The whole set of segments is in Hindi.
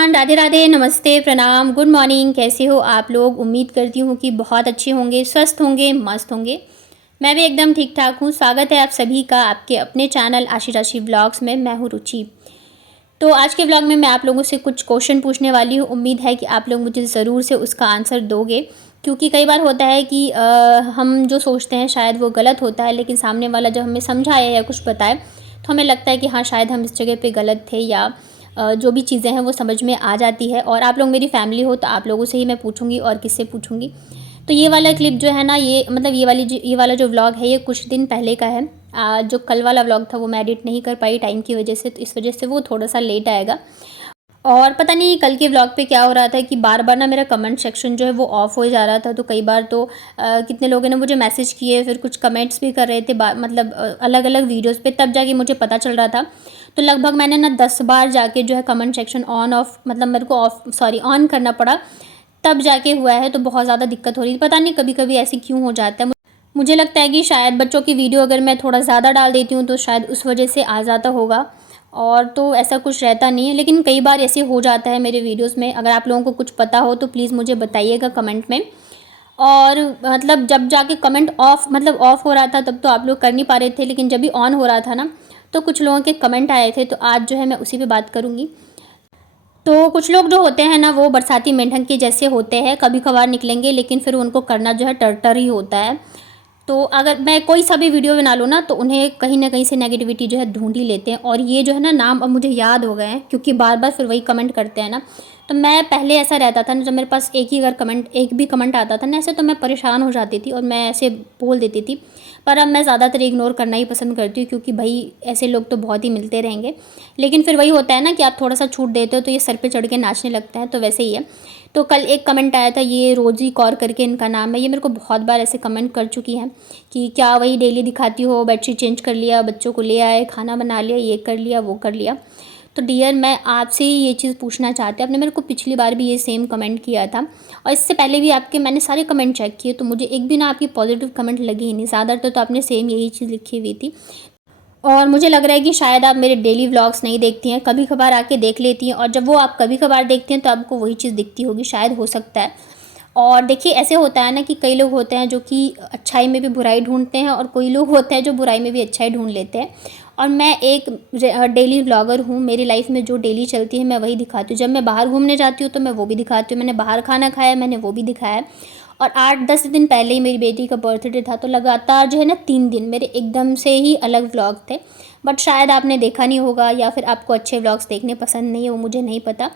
एवरीवन, राधे राधे, नमस्ते, प्रणाम, गुड मॉर्निंग। कैसे हो आप लोग? उम्मीद करती हूँ कि बहुत अच्छे होंगे, स्वस्थ होंगे, मस्त होंगे। मैं भी एकदम ठीक ठाक हूँ। स्वागत है आप सभी का आपके अपने चैनल आशी राशि व्लॉग्स में। मैं हूँ रुचि। तो आज के व्लॉग में मैं आप लोगों से कुछ क्वेश्चन पूछने वाली हूँ। उम्मीद है कि आप लोग मुझे ज़रूर से उसका आंसर दोगे, क्योंकि कई बार होता है कि हम जो सोचते हैं शायद वो गलत होता है, लेकिन सामने वाला जब हमें समझाए या कुछ बताए तो हमें लगता है कि हाँ, शायद हम इस जगह पे गलत थे, या जो भी चीज़ें हैं वो समझ में आ जाती है। और आप लोग मेरी फैमिली हो तो आप लोगों से ही मैं पूछूंगी, और किससे पूछूंगी। तो ये वाला क्लिप जो है ना, ये मतलब ये वाला जो व्लॉग है ये कुछ दिन पहले का है। जो कल वाला व्लॉग था वो मैं एडिट नहीं कर पाई टाइम की वजह से, तो इस वजह से वो थोड़ा सा लेट आएगा। और पता नहीं कल के व्लॉग पे क्या हो रहा था कि बार बार ना मेरा कमेंट सेक्शन जो है वो ऑफ हो जा रहा था। तो कई बार तो कितने लोगों ने मुझे मैसेज किए, फिर कुछ कमेंट्स भी कर रहे थे मतलब अलग अलग वीडियोस पे, तब जाके मुझे पता चल रहा था। तो लगभग मैंने ना 10 बार जाके जो है कमेंट सेक्शन ऑन ऑफ, मतलब मेरे को ऑन करना पड़ा, तब जाके हुआ है। तो बहुत ज़्यादा दिक्कत हो रही थी। पता नहीं कभी कभी ऐसे क्यों हो जाता है। मुझे लगता है कि शायद बच्चों की वीडियो अगर मैं थोड़ा ज़्यादा डाल देती हूँ तो शायद उस वजह से आ जाता होगा, और तो ऐसा कुछ रहता नहीं है। लेकिन कई बार ऐसे हो जाता है मेरे वीडियोस में। अगर आप लोगों को कुछ पता हो तो प्लीज़ मुझे बताइएगा कमेंट में। और मतलब जब जाके कमेंट ऑफ हो रहा था तब तो आप लोग कर नहीं पा रहे थे, लेकिन जब भी ऑन हो रहा था ना तो कुछ लोगों के कमेंट आए थे। तो आज जो है मैं उसी पे बात करूँगी। तो कुछ लोग जो होते हैं ना वो बरसाती मेंढक के जैसे होते हैं, कभी कभार निकलेंगे लेकिन फिर उनको करना जो है टर ही होता है। तो अगर मैं कोई सा भी वीडियो बना लूँ ना तो उन्हें कहीं ना कहीं से नेगेटिविटी जो है ढूंढ ही लेते हैं। और ये जो है ना नाम अब मुझे याद हो गए हैं, क्योंकि बार बार फिर वही कमेंट करते हैं ना। तो मैं पहले ऐसा रहता था ना, जब मेरे पास एक भी कमेंट आता था ना ऐसे, तो मैं परेशान हो जाती थी और मैं ऐसे बोल देती थी। पर अब मैं ज़्यादातर इग्नोर करना ही पसंद करती हूँ, क्योंकि भाई ऐसे लोग तो बहुत ही मिलते रहेंगे। लेकिन फिर वही होता है ना कि आप थोड़ा सा छूट देते हो तो ये सर पे चढ़ के नाचने लगता है, तो वैसे ही है। तो कल एक कमेंट आया था, ये रोज़ी कौर करके इनका नाम है। ये मेरे को बहुत बार ऐसे कमेंट कर चुकी हैं कि क्या वही डेली दिखाती हो, बेडशीट चेंज कर लिया, बच्चों को ले आए, खाना बना लिया, ये कर लिया, वो कर लिया। तो डियर, मैं आपसे ही ये चीज़ पूछना चाहती हूँ। आपने मेरे को पिछली बार भी ये सेम कमेंट किया था, और इससे पहले भी आपके मैंने सारे कमेंट चेक किए, तो मुझे एक भी ना आपकी पॉजिटिव कमेंट लगी ही नहीं। ज़्यादातर तो आपने सेम यही चीज़ लिखी हुई थी। और मुझे लग रहा है कि शायद आप मेरे डेली व्लॉग्स नहीं देखती हैं, कभी कभार आके देख लेती हैं, और जब वो आप कभी कभार देखती हैं तो आपको वही चीज़ दिखती होगी, शायद, हो सकता है। और देखिए, ऐसे होता है ना कि कई लोग होते हैं जो कि अच्छाई में भी बुराई ढूंढते हैं, और कोई लोग होते हैं जो बुराई में भी अच्छाई ढूंढ लेते हैं। और मैं एक डेली व्लॉगर हूँ। मेरी लाइफ में जो डेली चलती है मैं वही दिखाती हूँ। जब मैं बाहर घूमने जाती हूँ तो मैं वो भी दिखाती हूँ। मैंने बाहर खाना खाया, मैंने वो भी दिखाया है। और 8-10 दिन पहले ही मेरी बेटी का बर्थडे था, तो लगातार जो है ना 3 दिन मेरे एकदम से ही अलग व्लॉग थे। बट शायद आपने देखा नहीं होगा, या फिर आपको अच्छे व्लॉग्स देखने पसंद नहीं है, वो मुझे नहीं पता।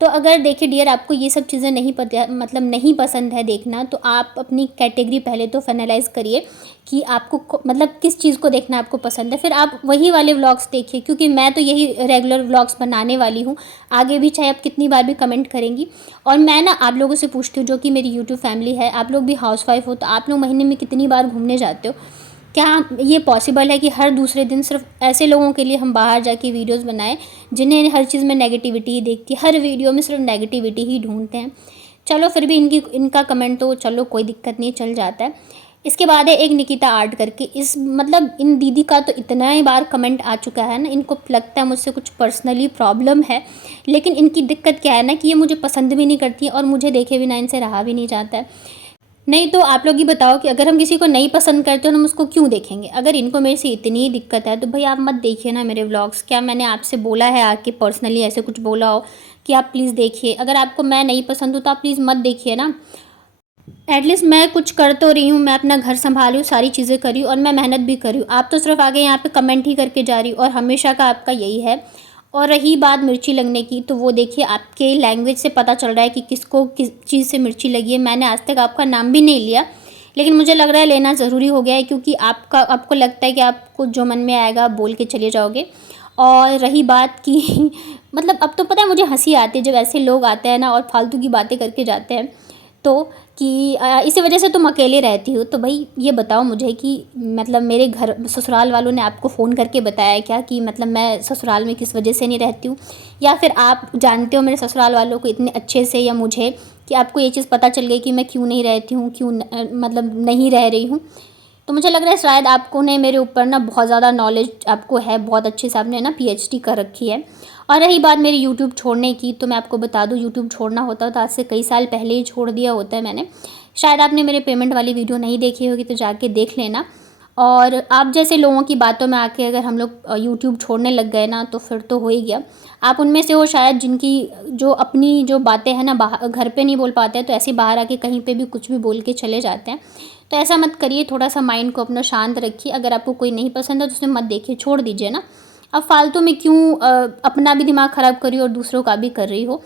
तो अगर देखिए डियर, आपको ये सब चीज़ें नहीं पता, मतलब नहीं पसंद है देखना, तो आप अपनी कैटेगरी पहले तो फाइनलाइज़ करिए कि आपको मतलब किस चीज़ को देखना आपको पसंद है, फिर आप वही वाले व्लॉग्स देखिए। क्योंकि मैं तो यही रेगुलर व्लॉग्स बनाने वाली हूँ आगे भी, चाहे आप कितनी बार भी कमेंट करेंगी। और मैं ना आप लोगों से पूछती हूँ, जो कि मेरी यूट्यूब फैमिली है, आप लोग भी हाउसवाइफ हो, तो आप लोग महीने में कितनी बार घूमने जाते हो? क्या ये पॉसिबल है कि हर दूसरे दिन सिर्फ ऐसे लोगों के लिए हम बाहर जाके वीडियोस बनाएं जिन्हें हर चीज़ में नेगेटिविटी ही देखती है, हर वीडियो में सिर्फ नेगेटिविटी ही ढूंढते हैं? चलो, फिर भी इनका कमेंट तो चलो कोई दिक्कत नहीं, चल जाता है। इसके बाद है एक निकिता आर्ट करके, इस मतलब इन दीदी का तो इतना ही बार कमेंट आ चुका है ना, इनको लगता है मुझसे कुछ पर्सनली प्रॉब्लम है। लेकिन इनकी दिक्कत क्या है ना कि ये मुझे पसंद भी नहीं करती और मुझे देखे बिना इनसे रहा भी नहीं जाता है। नहीं तो आप लोग ही बताओ कि अगर हम किसी को नहीं पसंद करते तो हम उसको क्यों देखेंगे? अगर इनको मेरे से इतनी ही दिक्कत है तो भाई आप मत देखिए ना मेरे व्लॉग्स। क्या मैंने आपसे बोला है आके पर्सनली ऐसे कुछ बोला हो कि आप प्लीज़ देखिए? अगर आपको मैं नहीं पसंद हूँ तो आप प्लीज़ मत देखिए ना। एटलीस्ट मैं कुछ कर तो रही हूँ, मैं अपना घर संभाली हूँ, सारी चीज़ें करी हूँ, और मैं मेहनत भी करी हूँ। आप तो सिर्फ आगे यहाँ पे कमेंट ही करके जा रही हूँ, और हमेशा का आपका यही है। और रही बात मिर्ची लगने की, तो वो देखिए आपके लैंग्वेज से पता चल रहा है कि किसको किस चीज़ से मिर्ची लगी है। मैंने आज तक आपका नाम भी नहीं लिया, लेकिन मुझे लग रहा है लेना ज़रूरी हो गया है, क्योंकि आपको लगता है कि आपको जो मन में आएगा आप बोल के चले जाओगे। और रही बात कि मतलब अब तो पता है मुझे हंसी आती है जब ऐसे लोग आते हैं ना और फालतू की बातें करके जाते हैं। तो कि इसी वजह से तुम अकेले रहती हो। तो भाई ये बताओ मुझे कि मतलब मेरे घर ससुराल वालों ने आपको फ़ोन करके बताया क्या कि मतलब मैं ससुराल में किस वजह से नहीं रहती हूँ? या फिर आप जानते हो मेरे ससुराल वालों को इतने अच्छे से, या मुझे, कि आपको ये चीज़ पता चल गई कि मैं क्यों नहीं रहती हूँ, मतलब नहीं रह रही हूँ? तो मुझे लग रहा है शायद आपको ने मेरे ऊपर ना बहुत ज़्यादा नॉलेज आपको है, बहुत अच्छे से आपने ना पीएचडी कर रखी है। और रही बात मेरी यूट्यूब छोड़ने की, तो मैं आपको बता दूँ यूट्यूब छोड़ना होता तो आज से कई साल पहले ही छोड़ दिया होता है मैंने। शायद आपने मेरे पेमेंट वाली वीडियो नहीं देखी होगी तो जाके देख लेना। और आप जैसे लोगों की बातों में आके अगर हम लोग यूट्यूब छोड़ने लग गए ना तो फिर तो हो ही गया। आप उनमें से हो शायद जिनकी जो अपनी जो बातें हैं ना बाहर घर पे नहीं बोल पाते हैं, तो ऐसे बाहर आके कहीं पे भी कुछ भी बोल के चले जाते हैं। तो ऐसा मत करिए, थोड़ा सा माइंड को अपना शांत रखिए। अगर आपको कोई नहीं पसंद है तो उसे मत देखिए, छोड़ दीजिए ना। अब फालतू में क्यों अपना भी दिमाग ख़राब करी और दूसरों का भी कर रही हो।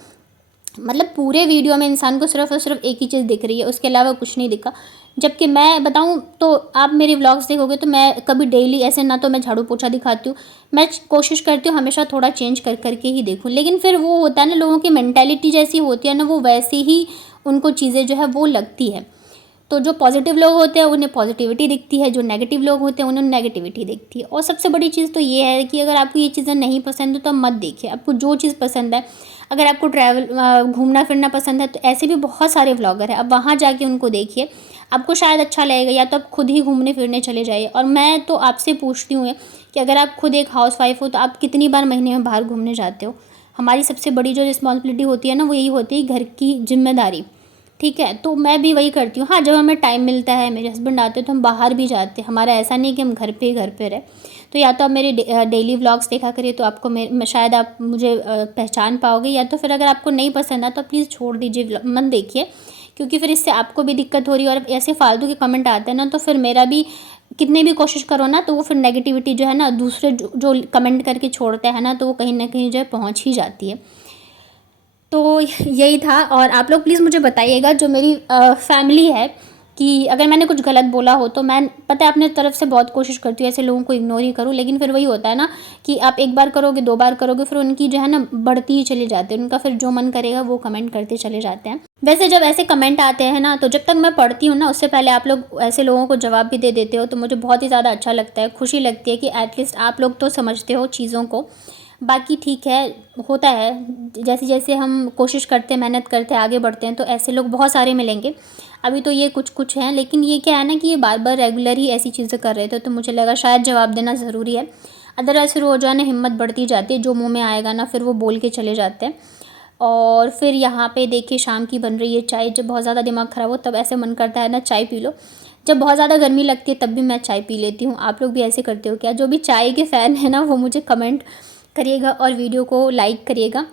मतलब पूरे वीडियो में इंसान को सिर्फ और सिर्फ एक ही चीज़ दिख रही है, उसके अलावा कुछ नहीं दिखा। जबकि मैं बताऊं तो आप मेरे व्लॉग्स देखोगे तो मैं कभी डेली ऐसे ना तो मैं झाड़ू पोछा दिखाती हूँ, मैं कोशिश करती हूँ हमेशा थोड़ा चेंज कर करके ही देखूँ। लेकिन फिर वो होता है ना, लोगों की मेंटालिटी जैसी होती है ना, वो वैसे ही उनको चीज़ें जो है वो लगती है। तो जो पॉजिटिव लोग होते हैं उन्हें पॉजिटिविटी दिखती है, जो नेगेटिव लोग होते हैं उन्हें नेगेटिविटी दिखती है। और सबसे बड़ी चीज़ तो ये है कि अगर आपको ये चीज़ें नहीं पसंद है तो आप मत देखिए। आपको जो चीज़ पसंद है, अगर आपको ट्रैवल घूमना फिरना पसंद है तो ऐसे भी बहुत सारे व्लॉगर हैं, अब वहाँ जाके उनको देखिए, आपको शायद अच्छा लगेगा। या तो आप खुद ही घूमने फिरने चले जाइए। और मैं तो आपसे पूछती हूँ कि अगर आप खुद एक हाउसवाइफ हो तो आप कितनी बार महीने में बाहर घूमने जाते हो। हमारी सबसे बड़ी जो रिस्पॉन्सिबिलिटी होती है ना वो यही होती है घर की जिम्मेदारी, ठीक है। तो मैं भी वही करती हूँ। हाँ, जब हमें टाइम मिलता है, मेरे हस्बैंड आते हैं तो हम बाहर भी जाते हैं। हमारा ऐसा नहीं कि हम घर पे रहे। तो या तो आप मेरे डेली व्लॉग्स देखा करिए तो आपको शायद आप मुझे पहचान पाओगे। या तो फिर अगर आपको नहीं पसंद है तो प्लीज़ छोड़ दीजिए, मत देखिए। क्योंकि फिर इससे आपको भी दिक्कत हो रही है और ऐसे फालतू के कमेंट आते हैं ना, तो फिर मेरा भी कितने भी कोशिश करो ना तो वो फिर नेगेटिविटी जो है ना दूसरे जो कमेंट करके छोड़ते हैं ना, तो वो कहीं ना कहीं जो है पहुँच ही जाती है। तो यही था। और आप लोग प्लीज़ मुझे बताइएगा जो मेरी फैमिली है, कि अगर मैंने कुछ गलत बोला हो तो मैं पता है अपने तरफ से बहुत कोशिश करती हूँ ऐसे लोगों को इग्नोर ही करूँ। लेकिन फिर वही होता है ना कि आप एक बार करोगे, दो बार करोगे, फिर उनकी जो है ना बढ़ती ही चले जाते हैं। उनका फिर जो मन करेगा वो कमेंट करते चले जाते हैं। वैसे जब ऐसे कमेंट आते हैं ना तो जब तक मैं पढ़ती हूँ ना उससे पहले आप लोग ऐसे लोगों को जवाब भी दे देते हो, तो मुझे बहुत ही ज़्यादा अच्छा लगता है, खुशी लगती है कि एटलीस्ट आप लोग तो समझते हो चीज़ों को। बाकी ठीक है, होता है। जैसे जैसे हम कोशिश करते हैं, मेहनत करते हैं, आगे बढ़ते हैं तो ऐसे लोग बहुत सारे मिलेंगे। अभी तो ये कुछ कुछ हैं, लेकिन ये क्या है ना कि ये बार बार रेगुलर ही ऐसी चीज़ें कर रहे थे, तो मुझे लगा शायद जवाब देना ज़रूरी है। अदरवाइज़ फिर वो जो है ना हिम्मत बढ़ती जाती है, जो मुँह में आएगा ना फिर वो बोल के चले जाते हैं। और फिर यहाँ पे देखिए शाम की बन रही है चाय। जब बहुत ज़्यादा दिमाग ख़राब हो तब ऐसे मन करता है ना चाय पी लो। जब बहुत ज़्यादा गर्मी लगती है तब भी मैं चाय पी लेती हूँ। आप लोग भी ऐसे करते हो क्या? जो भी चाय के फ़ैन है ना वो मुझे कमेंट करिएगा और वीडियो को लाइक करिएगा।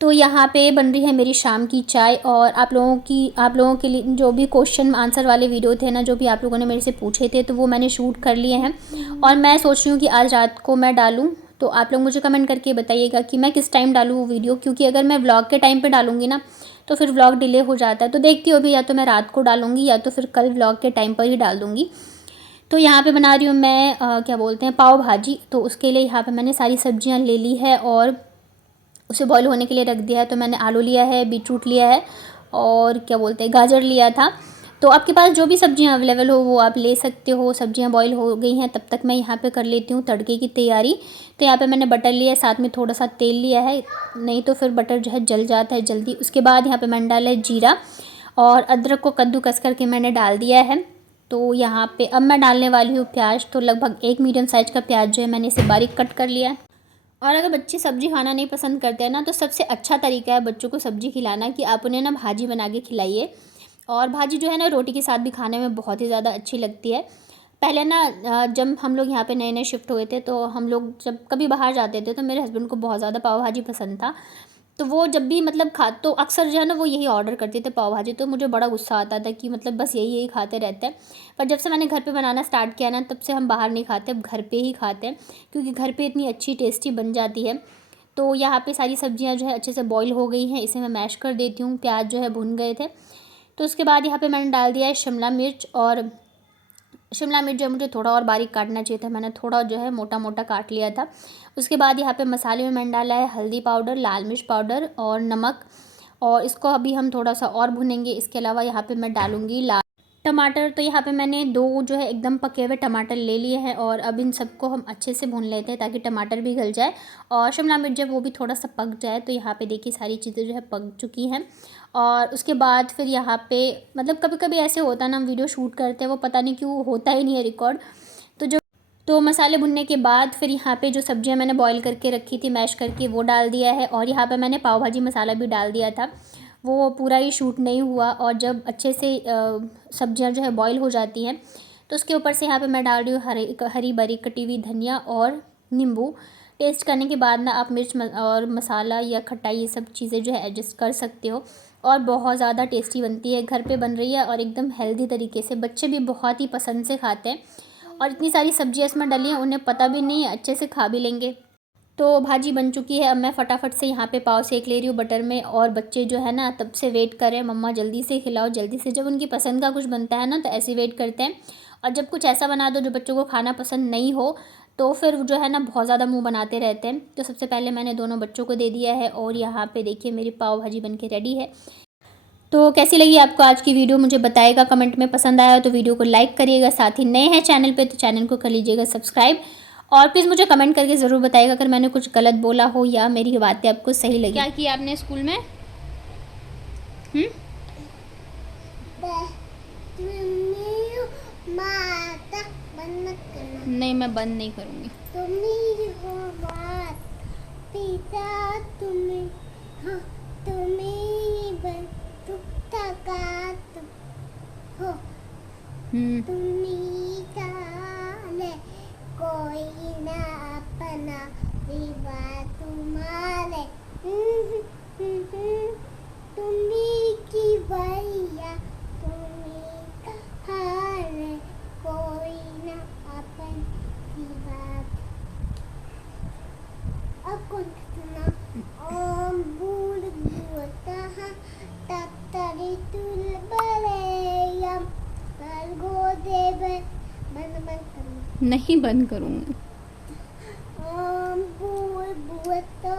तो यहाँ पे बन रही है मेरी शाम की चाय। और आप लोगों के लिए जो भी क्वेश्चन आंसर वाले वीडियो थे ना, जो भी आप लोगों ने मेरे से पूछे थे, तो वो मैंने शूट कर लिए हैं। और मैं सोच रही हूँ कि आज रात को मैं डालूँ। तो आप लोग मुझे कमेंट करके बताइएगा कि मैं किस टाइम डालूँ वो वीडियो, क्योंकि अगर मैं व्लॉग के टाइम पे डालूँगी ना तो फिर व्लॉग डिले हो जाता है। तो देखती हो भी, या तो मैं रात को डालूँगी या तो फिर कल व्लॉग के टाइम पर ही डाल दूँगी। तो यहाँ पे बना रही हूँ मैं क्या बोलते हैं, पाव भाजी। तो उसके लिए यहाँ पे मैंने सारी सब्जियाँ ले ली है और उसे बॉईल होने के लिए रख दिया है। तो मैंने आलू लिया है, बीटरूट लिया है और क्या बोलते हैं गाजर लिया था। तो आपके पास जो भी सब्जियां अवेलेबल हो वो आप ले सकते हो। सब्जियां बॉईल हो गई हैं, तब तक मैं यहाँ पे कर लेती हूँ तड़के की तैयारी। तो यहाँ पे मैंने बटर लिया है, साथ में थोड़ा सा तेल लिया है, नहीं तो फिर बटर जो है जल जाता है जल्दी। उसके बाद यहाँ पर मैंने डाला है जीरा और अदरक को कद्दूकस करके मैंने डाल दिया है। तो यहाँ पे अब मैं डालने वाली हूँ प्याज। तो लगभग एक मीडियम साइज़ का प्याज जो है मैंने इसे बारीक कट कर लिया है। और अगर बच्चे सब्ज़ी खाना नहीं पसंद करते हैं ना, तो सबसे अच्छा तरीका है बच्चों को सब्ज़ी खिलाना कि आप उन्हें ना भाजी बना के खिलाइए। और भाजी जो है ना रोटी के साथ भी खाने में बहुत ही ज़्यादा अच्छी लगती है। पहले ना जब हम लोग यहाँ पे नए नए शिफ्ट हुए थे तो हम लोग जब कभी बाहर जाते थे तो मेरे हस्बैंड को बहुत ज़्यादा पाव भाजी पसंद था। तो वो जब भी मतलब खा तो अक्सर जो है ना वो यही ऑर्डर करते थे पाव भाजी। तो मुझे बड़ा गुस्सा आता था कि मतलब बस यही यही खाते रहते हैं। पर जब से मैंने घर पे बनाना स्टार्ट किया ना, तब से हम बाहर नहीं खाते, अब घर पे ही खाते हैं, क्योंकि घर पे इतनी अच्छी टेस्टी बन जाती है। तो यहाँ पे सारी सब्जियाँ जो है अच्छे से बॉईल हो गई हैं, इसे मैं मैश कर देती हूँ। प्याज जो है भुन गए थे। तो उसके बाद यहाँ पे मैंने डाल दिया है शिमला मिर्च। और शिमला मिर्च जो है मुझे थोड़ा और बारीक काटना चाहिए था, मैंने थोड़ा जो है मोटा मोटा काट लिया था। उसके बाद यहाँ पे मसाले में मैंने डाला है हल्दी पाउडर, लाल मिर्च पाउडर और नमक। और इसको अभी हम थोड़ा सा और भुनेंगे। इसके अलावा यहाँ पे मैं डालूँगी टमाटर तो यहाँ पे मैंने 2 जो है एकदम पके हुए टमाटर ले लिए हैं और अब इन सबको हम अच्छे से भून लेते हैं ताकि टमाटर भी गल जाए और शिमला मिर्च जब वो भी थोड़ा सा पक जाए। तो यहाँ पे देखिए सारी चीज़ें जो है पक चुकी हैं और उसके बाद फिर यहाँ पे मतलब कभी कभी ऐसे होता है ना, हम वीडियो शूट करते हैं वो पता नहीं क्यों होता ही नहीं है रिकॉर्ड। तो मसाले भुनने के बाद फिर यहाँ पे जो सब्जियाँ मैंने बॉईल करके रखी थी मैश करके वो डाल दिया है और यहाँ पे मैंने पाव भाजी मसाला भी डाल दिया था, वो पूरा ही शूट नहीं हुआ। और जब अच्छे से सब्जियाँ जो है बॉईल हो जाती हैं तो उसके ऊपर से यहाँ पे मैं डाल रही हूँ हरी बारीक कटी हुई धनिया और नींबू। टेस्ट करने के बाद ना आप मिर्च और मसाला या खटाई ये सब चीज़ें जो है एडजस्ट कर सकते हो और बहुत ज़्यादा टेस्टी बनती है, घर पे बन रही है और एकदम हेल्दी तरीके से, बच्चे भी बहुत ही पसंद से खाते हैं और इतनी सारी सब्जियाँ इसमें डली हैं उन्हें पता भी नहीं है, अच्छे से खा भी लेंगे। तो भाजी बन चुकी है, अब मैं फटाफट से यहाँ पे पाव सेक ले रही हूँ बटर में और बच्चे जो है ना तब से वेट कर रहे हैं मम्मा जल्दी से खिलाओ जल्दी से। जब उनकी पसंद का कुछ बनता है ना तो ऐसे वेट करते हैं और जब कुछ ऐसा बना दो जो बच्चों को खाना पसंद नहीं हो तो फिर जो है ना बहुत ज़्यादा मुँह बनाते रहते हैं। तो सबसे पहले मैंने दोनों बच्चों को दे दिया है और यहाँ पर देखिए मेरी पाव भाजी बन के रेडी है। तो कैसी लगी आपको आज की वीडियो मुझे बताइएगा कमेंट में, पसंद आया तो वीडियो को लाइक करिएगा, साथ ही नए हैं चैनल पे तो चैनल को कर लीजिएगा सब्सक्राइब और प्लीज़ मुझे कमेंट करके ज़रूर बताइएगा अगर मैंने कुछ गलत बोला हो या मेरी बातें आपको सही लगी। क्या किया आपने स्कूल में? नहीं मैं बंद नहीं करूँगी। कोई ना अपना विवाह तुम्हारे तुम्ही की भैया तुम्ही कहारे कोई ना अपन विवाह। अब कौन सुना? ओम भूल भूता तत्तरी तुल बरेयम भर्गो देव। बंद करूँ? नहीं बंद करूँगी। ओम भूल भूता